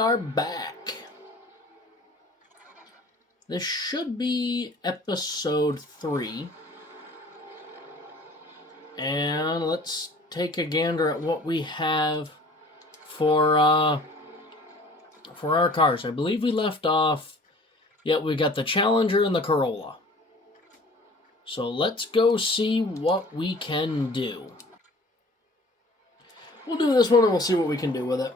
are back. This should be episode 3. And let's take a gander at what we have for our cars. I believe we left off, we got the Challenger and the Corolla. So let's go see what we can do. We'll do this one and we'll see what we can do with it.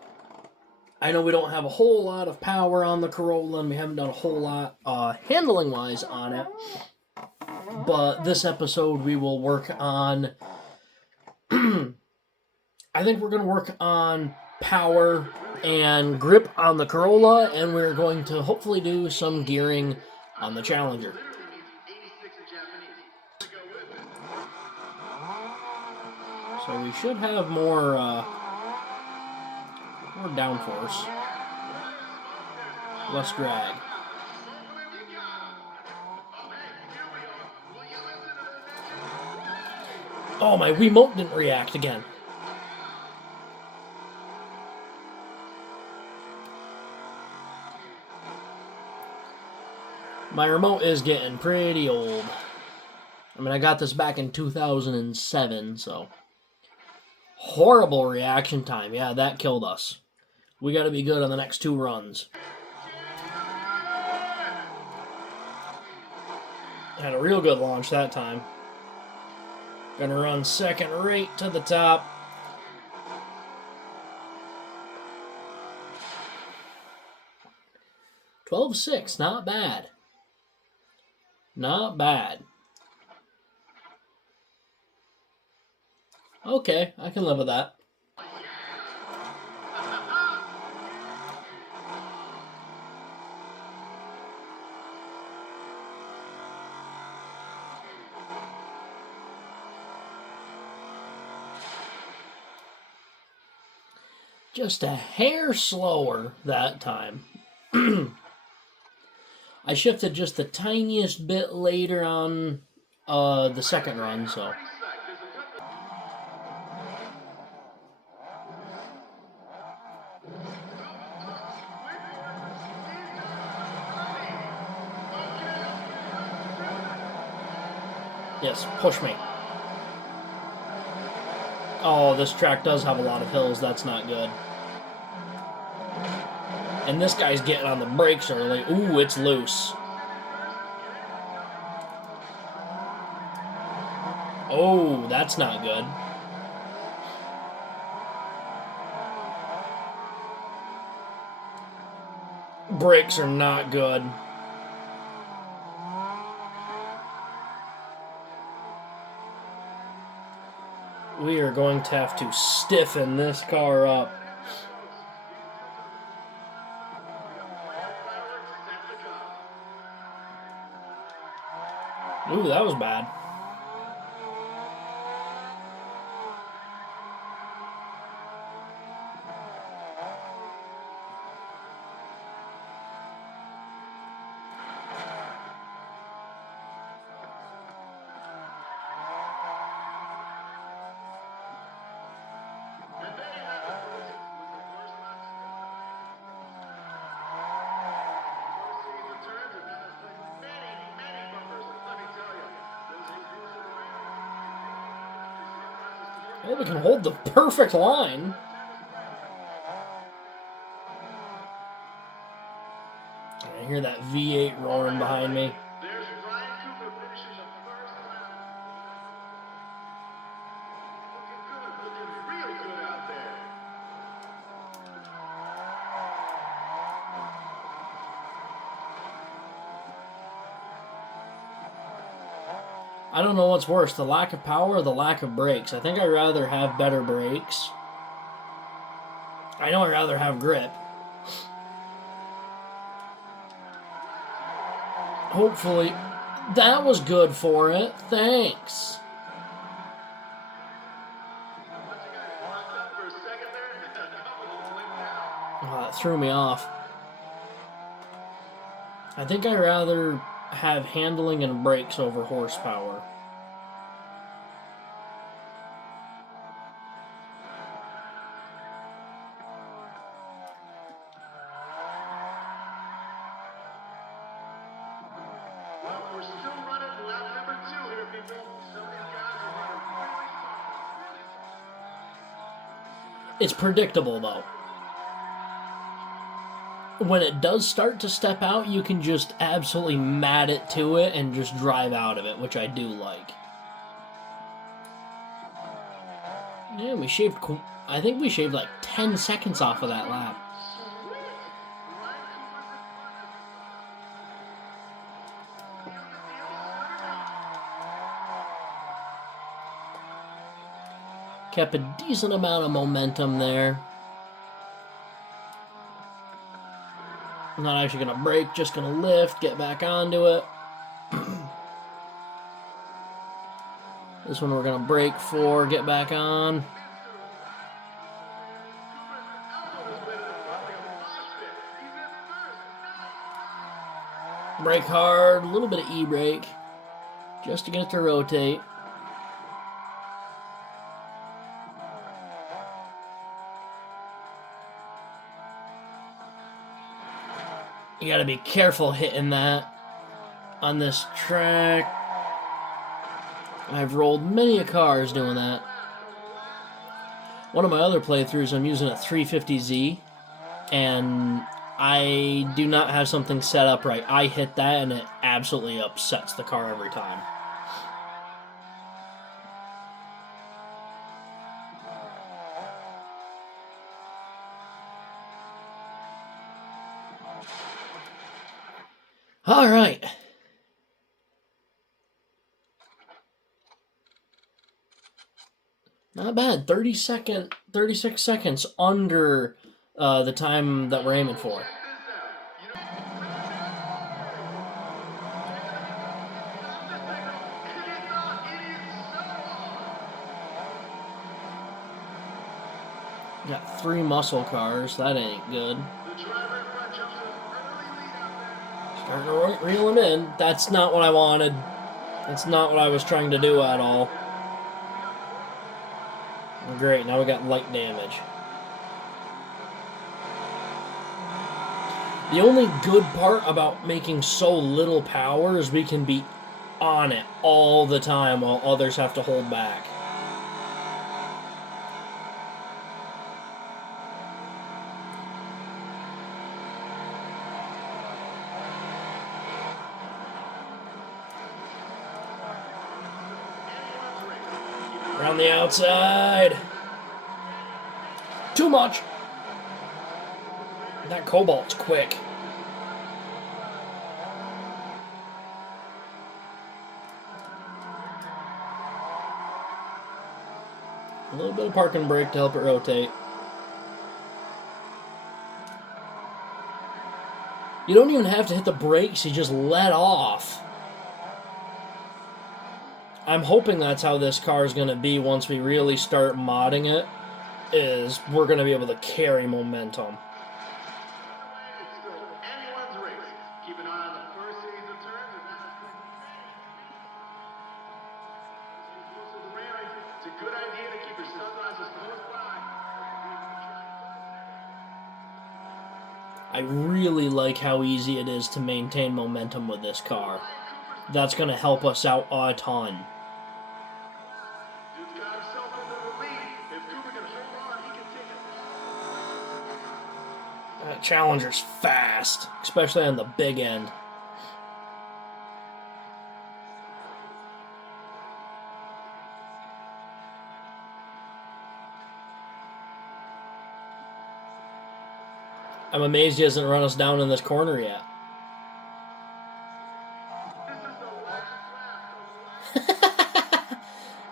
I know we don't have a whole lot of power on the Corolla and we haven't done a whole lot handling-wise on it. But this episode we will work on... I think we're going to work on power and grip on the Corolla, and we're going to hopefully do some gearing on the Challenger. So we should have more downforce, less drag. Oh, my Wiimote didn't react again. My remote is getting pretty old. I mean, I got this back in 2007, so... Horrible reaction time. Yeah, that killed us. We got to be good on the next 2 runs. Had a real good launch that time. Gonna run second right to the top. $12.6, not bad. Not bad. Okay, I can live with that. Just a hair slower that time. I shifted just the tiniest bit later on the second run, so... Yes, push me. Oh, this track does have a lot of hills. That's not good. And this guy's getting on the brakes early. Ooh, it's loose. Oh, that's not good. Brakes are not good. We are going to have to stiffen this car up. Ooh, that was bad. Well, we can hold the perfect line. I hear that V8 roaring behind me. I don't know what's worse, the lack of power or the lack of brakes. I think I'd rather have better brakes. I know I'd rather have grip. Hopefully, that was good for it. Thanks. Oh, that threw me off. I think I'd rather have handling and brakes over horsepower. It's predictable, though. When it does start to step out, you can just absolutely mat it to it and just drive out of it, which I do like. Yeah, we shaved... I think we shaved like 10 seconds off of that lap. Kept a decent amount of momentum there. I'm not actually going to brake, just going to lift, get back onto it. This one we're going to brake for, get back on. Brake hard, a little bit of e-brake, just to get it to rotate. You gotta be careful hitting that on this track. I've rolled many a cars doing that. One of my other playthroughs, I'm using a 350Z, and I do not have something set up right. I hit that, and it absolutely upsets the car every time. All right. Not bad. 36 seconds under the time that we're aiming for. Got 3 muscle cars. That ain't good. Starting to reel him in. That's not what I wanted. That's not what I was trying to do at all. Great, now we got light damage. The only good part about making so little power is we can be on it all the time while others have to hold back. Around the outside. Too much. That Cobalt's quick. A little bit of parking brake to help it rotate. You don't even have to hit the brakes, you just let off. I'm hoping that's how this car is going to be once we really start modding it, is we're going to be able to carry momentum. I really like how easy it is to maintain momentum with this car. That's going to help us out a ton. That Challenger's fast, especially on the big end. I'm amazed he hasn't run us down in this corner yet.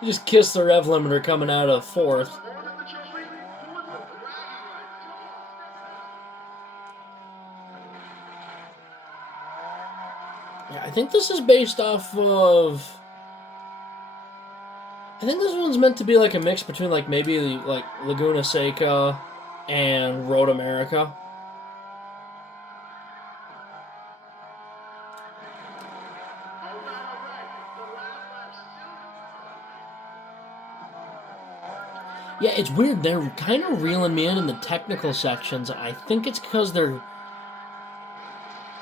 You just kissed the rev limiter coming out of 4th. Yeah, I think this is based off of... I think this one's meant to be like a mix between like maybe like Laguna Seca and Road America. Yeah, it's weird. They're kind of reeling me in the technical sections. I think it's because they're...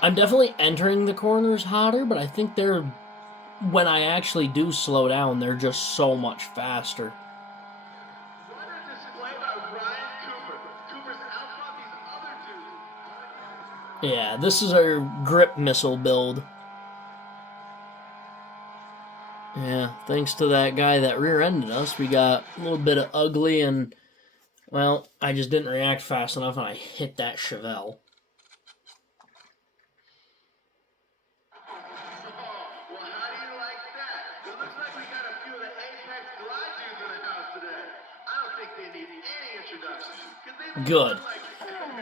I'm definitely entering the corners hotter, but I think they're... When I actually do slow down, they're just so much faster. Yeah, this is our grip missile build. Yeah, thanks to that guy that rear-ended us, we got a little bit of ugly and, well, I just didn't react fast enough and I hit that Chevelle. Good.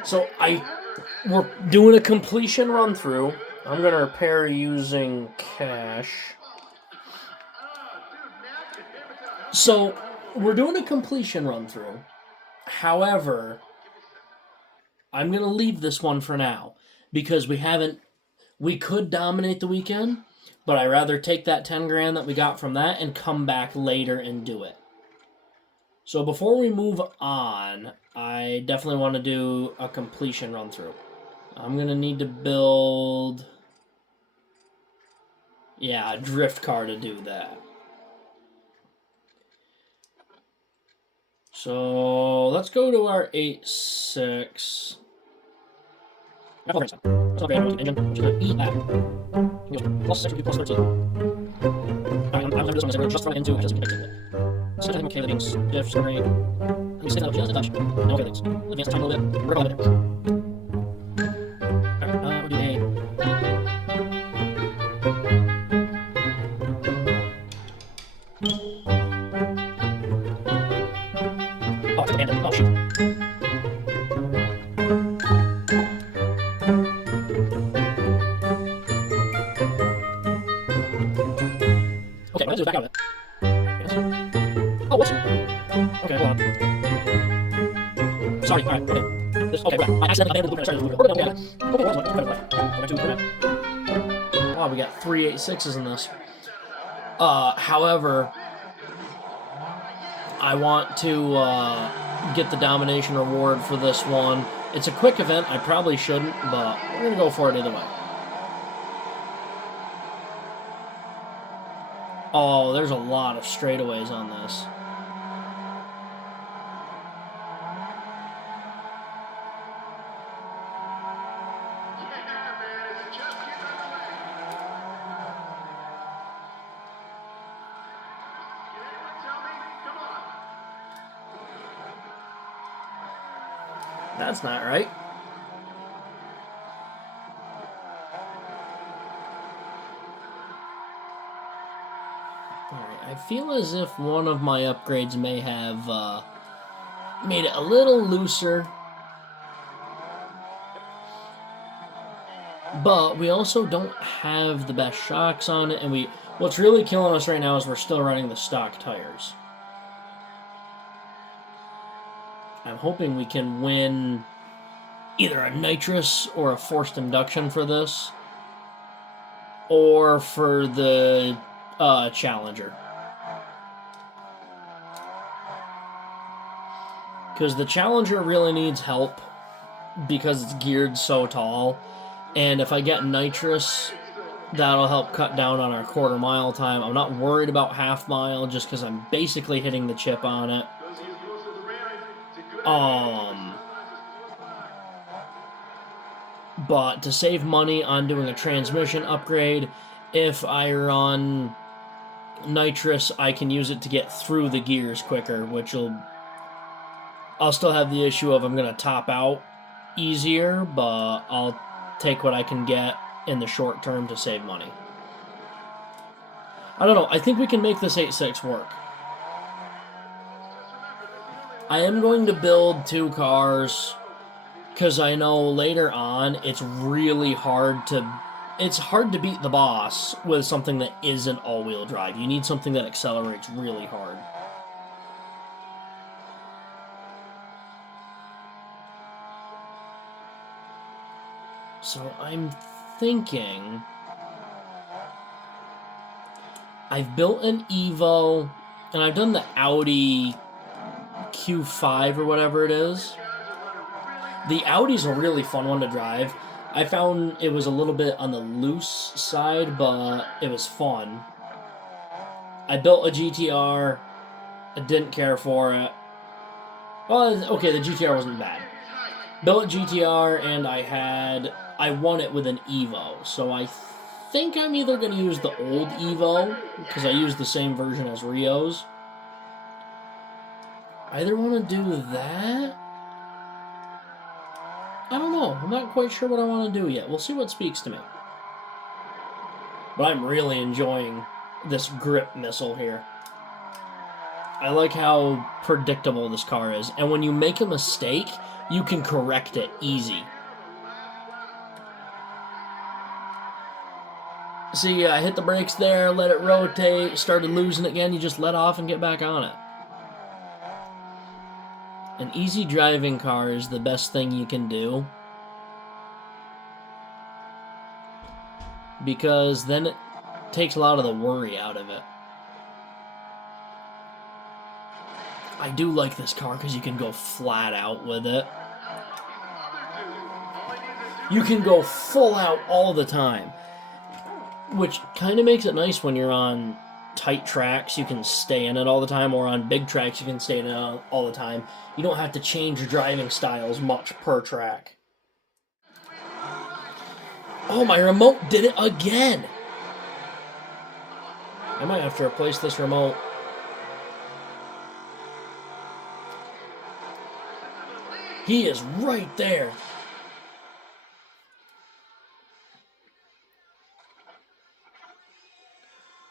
So we're doing a completion run through. I'm gonna repair using cash. So we're doing a completion run through. However, I'm gonna leave this one for now because we haven't. We could dominate the weekend, but I'd rather take that 10 grand that we got from that and come back later and do it. So before we move on, I definitely want to do a completion run through. I'm going to need to build, a drift car to do that. So let's go to our 8.6. Engine, which is an E lap. Plus 6 would be plus 13. Alright, I'm going to do this one. I'm going to just throw it into it. Just keep it. So I think okay, livings, diff, story. Let me say that just a touch. No, okay, things. Advance the time a little bit. Work a little bit. Alright, we'll do a. Oh, it's abandoned. Oh, shoot. Okay, let's do back out of it. Oh, whoops. Okay, hold on. Sorry, alright, okay. Okay, right. I accidentally abandoned the blueprint. I started the blueprint. Okay, wow, we got 3 8.6s in this. However, I want to get the domination reward for this one. It's a quick event. I probably shouldn't, but we're going to go for it either way. Oh, there's a lot of straightaways on this. That's not right. Alright, I feel as if one of my upgrades may have made it a little looser. But we also don't have the best shocks on it, and what's really killing us right now is we're still running the stock tires. I'm hoping we can win either a nitrous or a forced induction for this, or for the Challenger. Because the Challenger really needs help because it's geared so tall, and if I get nitrous, that'll help cut down on our quarter mile time. I'm not worried about half mile just because I'm basically hitting the chip on it. But to save money on doing a transmission upgrade, if I run nitrous, I can use it to get through the gears quicker, I'll still have the issue of I'm going to top out easier, but I'll take what I can get in the short term to save money. I don't know. I think we can make this 8.6 work. I am going to build 2 cars because I know later on it's really hard to beat the boss with something that isn't all-wheel drive. You need something that accelerates really hard. So I'm thinking I've built an Evo, and I've done the Audi Q5 or whatever it is. The Audi's a really fun one to drive. I found it was a little bit on the loose side, but it was fun. I built a GTR. I didn't care for it. Well, okay, the GTR wasn't bad. Billet GTR, and I won it with an Evo. So I think I'm either going to use the old Evo, because I used the same version as Rio's. I either want to do that. I don't know. I'm not quite sure what I want to do yet. We'll see what speaks to me. But I'm really enjoying this grip missile here. I like how predictable this car is. And when you make a mistake, you can correct it easy. See, I hit the brakes there, let it rotate, started losing it again. You just let off and get back on it. An easy driving car is the best thing you can do. Because then it takes a lot of the worry out of it. I do like this car because you can go flat out with it. You can go full out all the time. Which kind of makes it nice when you're on tight tracks, you can stay in it all the time, or on big tracks, you can stay in it all the time. You don't have to change your driving styles much per track. Oh, my remote did it again! I might have to replace this remote. He is right there.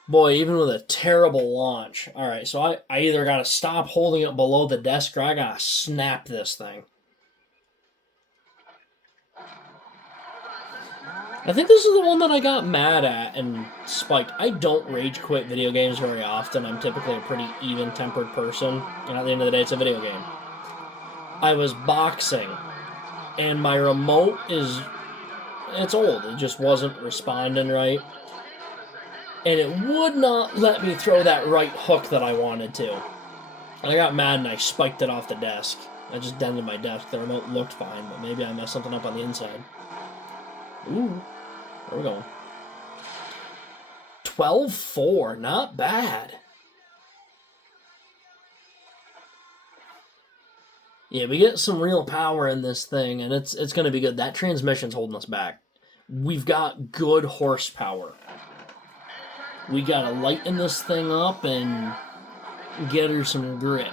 Boy, even with a terrible launch. Alright, so I either got to stop holding it below the desk or I got to snap this thing. I think this is the one that I got mad at and spiked. I don't rage quit video games very often. I'm typically a pretty even-tempered person. And at the end of the day, it's a video game. I was boxing, and my remote it's old. It just wasn't responding right. And it would not let me throw that right hook that I wanted to. And I got mad and I spiked it off the desk. I just dented my desk. The remote looked fine, but maybe I messed something up on the inside. Ooh. Where are we going? 12-4. Not bad. Yeah, we get some real power in this thing, and it's going to be good. That transmission's holding us back. We've got good horsepower. We got to lighten this thing up and get her some grip.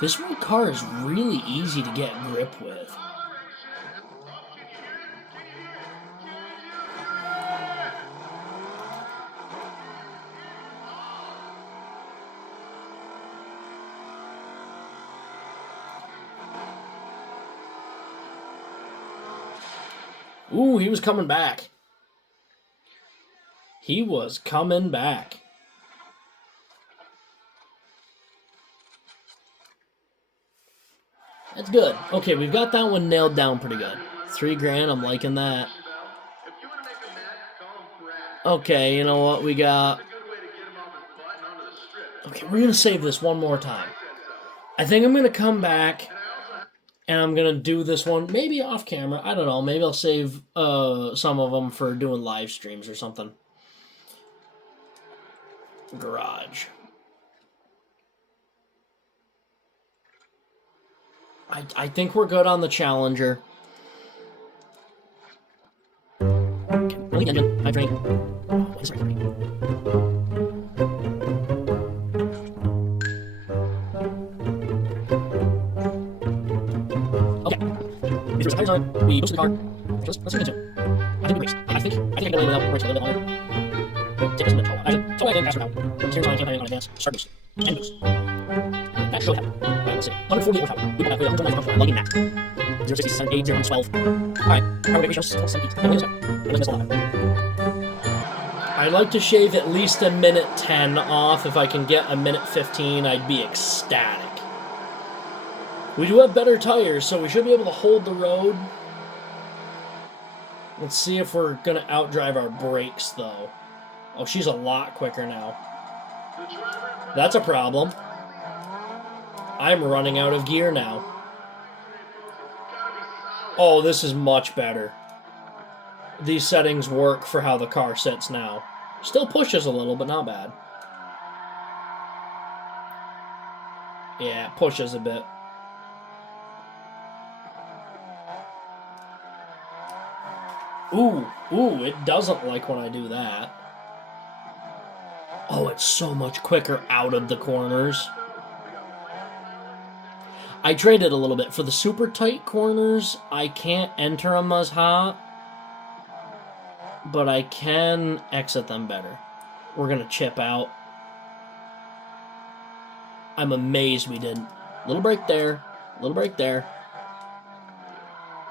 This one car is really easy to get grip with. Ooh, he was coming back. He was coming back. That's good. Okay, we've got that one nailed down pretty good. $3,000, I'm liking that. Okay, you know what we got? Okay, we're going to save this one more time. I think I'm going to come back and I'm going to do this one maybe off camera. I don't know. Maybe I'll save some of them for doing live streams or something. Garage. I think we're good on the Challenger. Okay, really engine. High drain. Oh, what is right? Okay. We threw some tires on it. We boosted the car. Let's get into it. I think we raced. I think I can get away without brakes a little bit longer. Take us in the toe. Actually, toe wagon, faster now. Steering on, campaigning on advance. Start boost. And boost. That should happen. Alright, let's see. 148 horsepower. We went back with 129 lugging that. 067, 8, 0, 12. Alright, power weight ratio 7 each. I'd like to shave at least a minute 10 off. If I can get a minute 15, I'd be ecstatic. We do have better tires, so we should be able to hold the road. Let's see if we're going to outdrive our brakes, though. Oh, she's a lot quicker now. That's a problem. I'm running out of gear now. Oh, this is much better. These settings work for how the car sits now. Still pushes a little, but not bad. Yeah, it pushes a bit. Ooh, it doesn't like when I do that. Oh, it's so much quicker out of the corners. I traded a little bit. For the super tight corners, I can't enter them as hot, but I can exit them better. We're going to chip out. I'm amazed we didn't. Little break there. Little break there.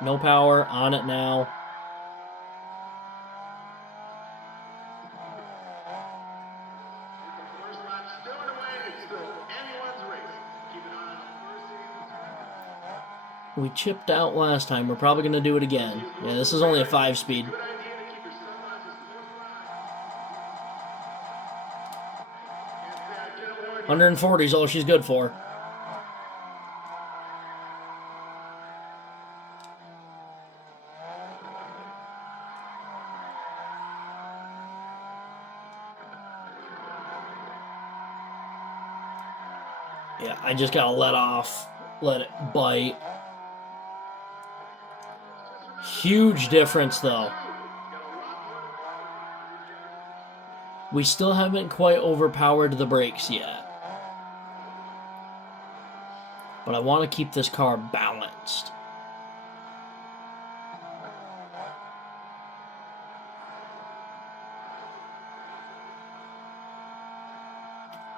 No power. On it now. We chipped out last time. We're probably going to do it again. Yeah, this is only a 5-speed. $140 is all she's good for. Yeah, I just gotta let it bite. Huge difference, though. We still haven't quite overpowered the brakes yet. But I want to keep this car balanced.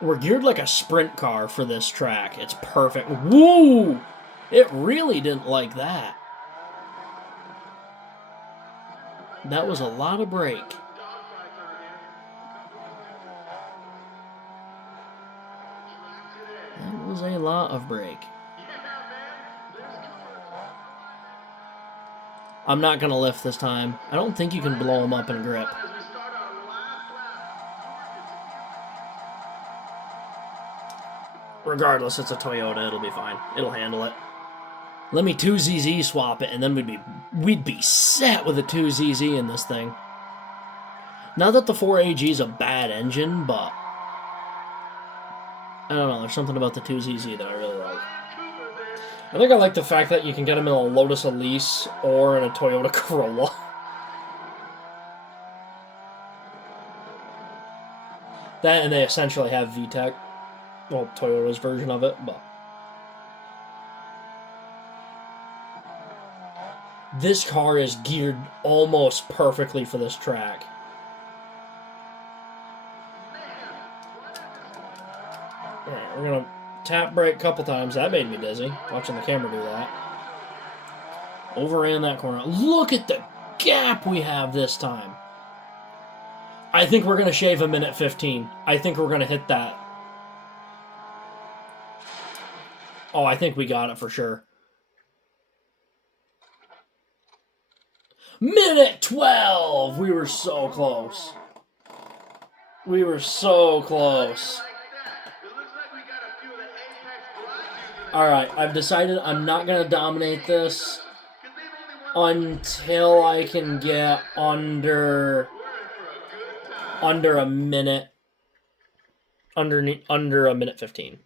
We're geared like a sprint car for this track. It's perfect. Woo! It really didn't like that. That was a lot of brake. That was a lot of brake. I'm not going to lift this time. I don't think you can blow them up in grip. Regardless, it's a Toyota. It'll be fine. It'll handle it. Let me 2ZZ swap it, and then we'd be set with a 2ZZ in this thing. Not that the 4AG is a bad engine, but I don't know. There's something about the 2ZZ that I really like. I think I like the fact that you can get them in a Lotus Elise or in a Toyota Corolla. That, and they essentially have VTEC. Well, Toyota's version of it, but this car is geared almost perfectly for this track. Alright, we're gonna tap brake a couple times. That made me dizzy, watching the camera do that. Overran that corner. Look at the gap we have this time. I think we're gonna shave a minute 15. I think we're gonna hit that. Oh, I think we got it for sure. Minute 12! We were so close. We were so close. Alright, I've decided I'm not going to dominate this until I can get under a minute. Under a minute 15.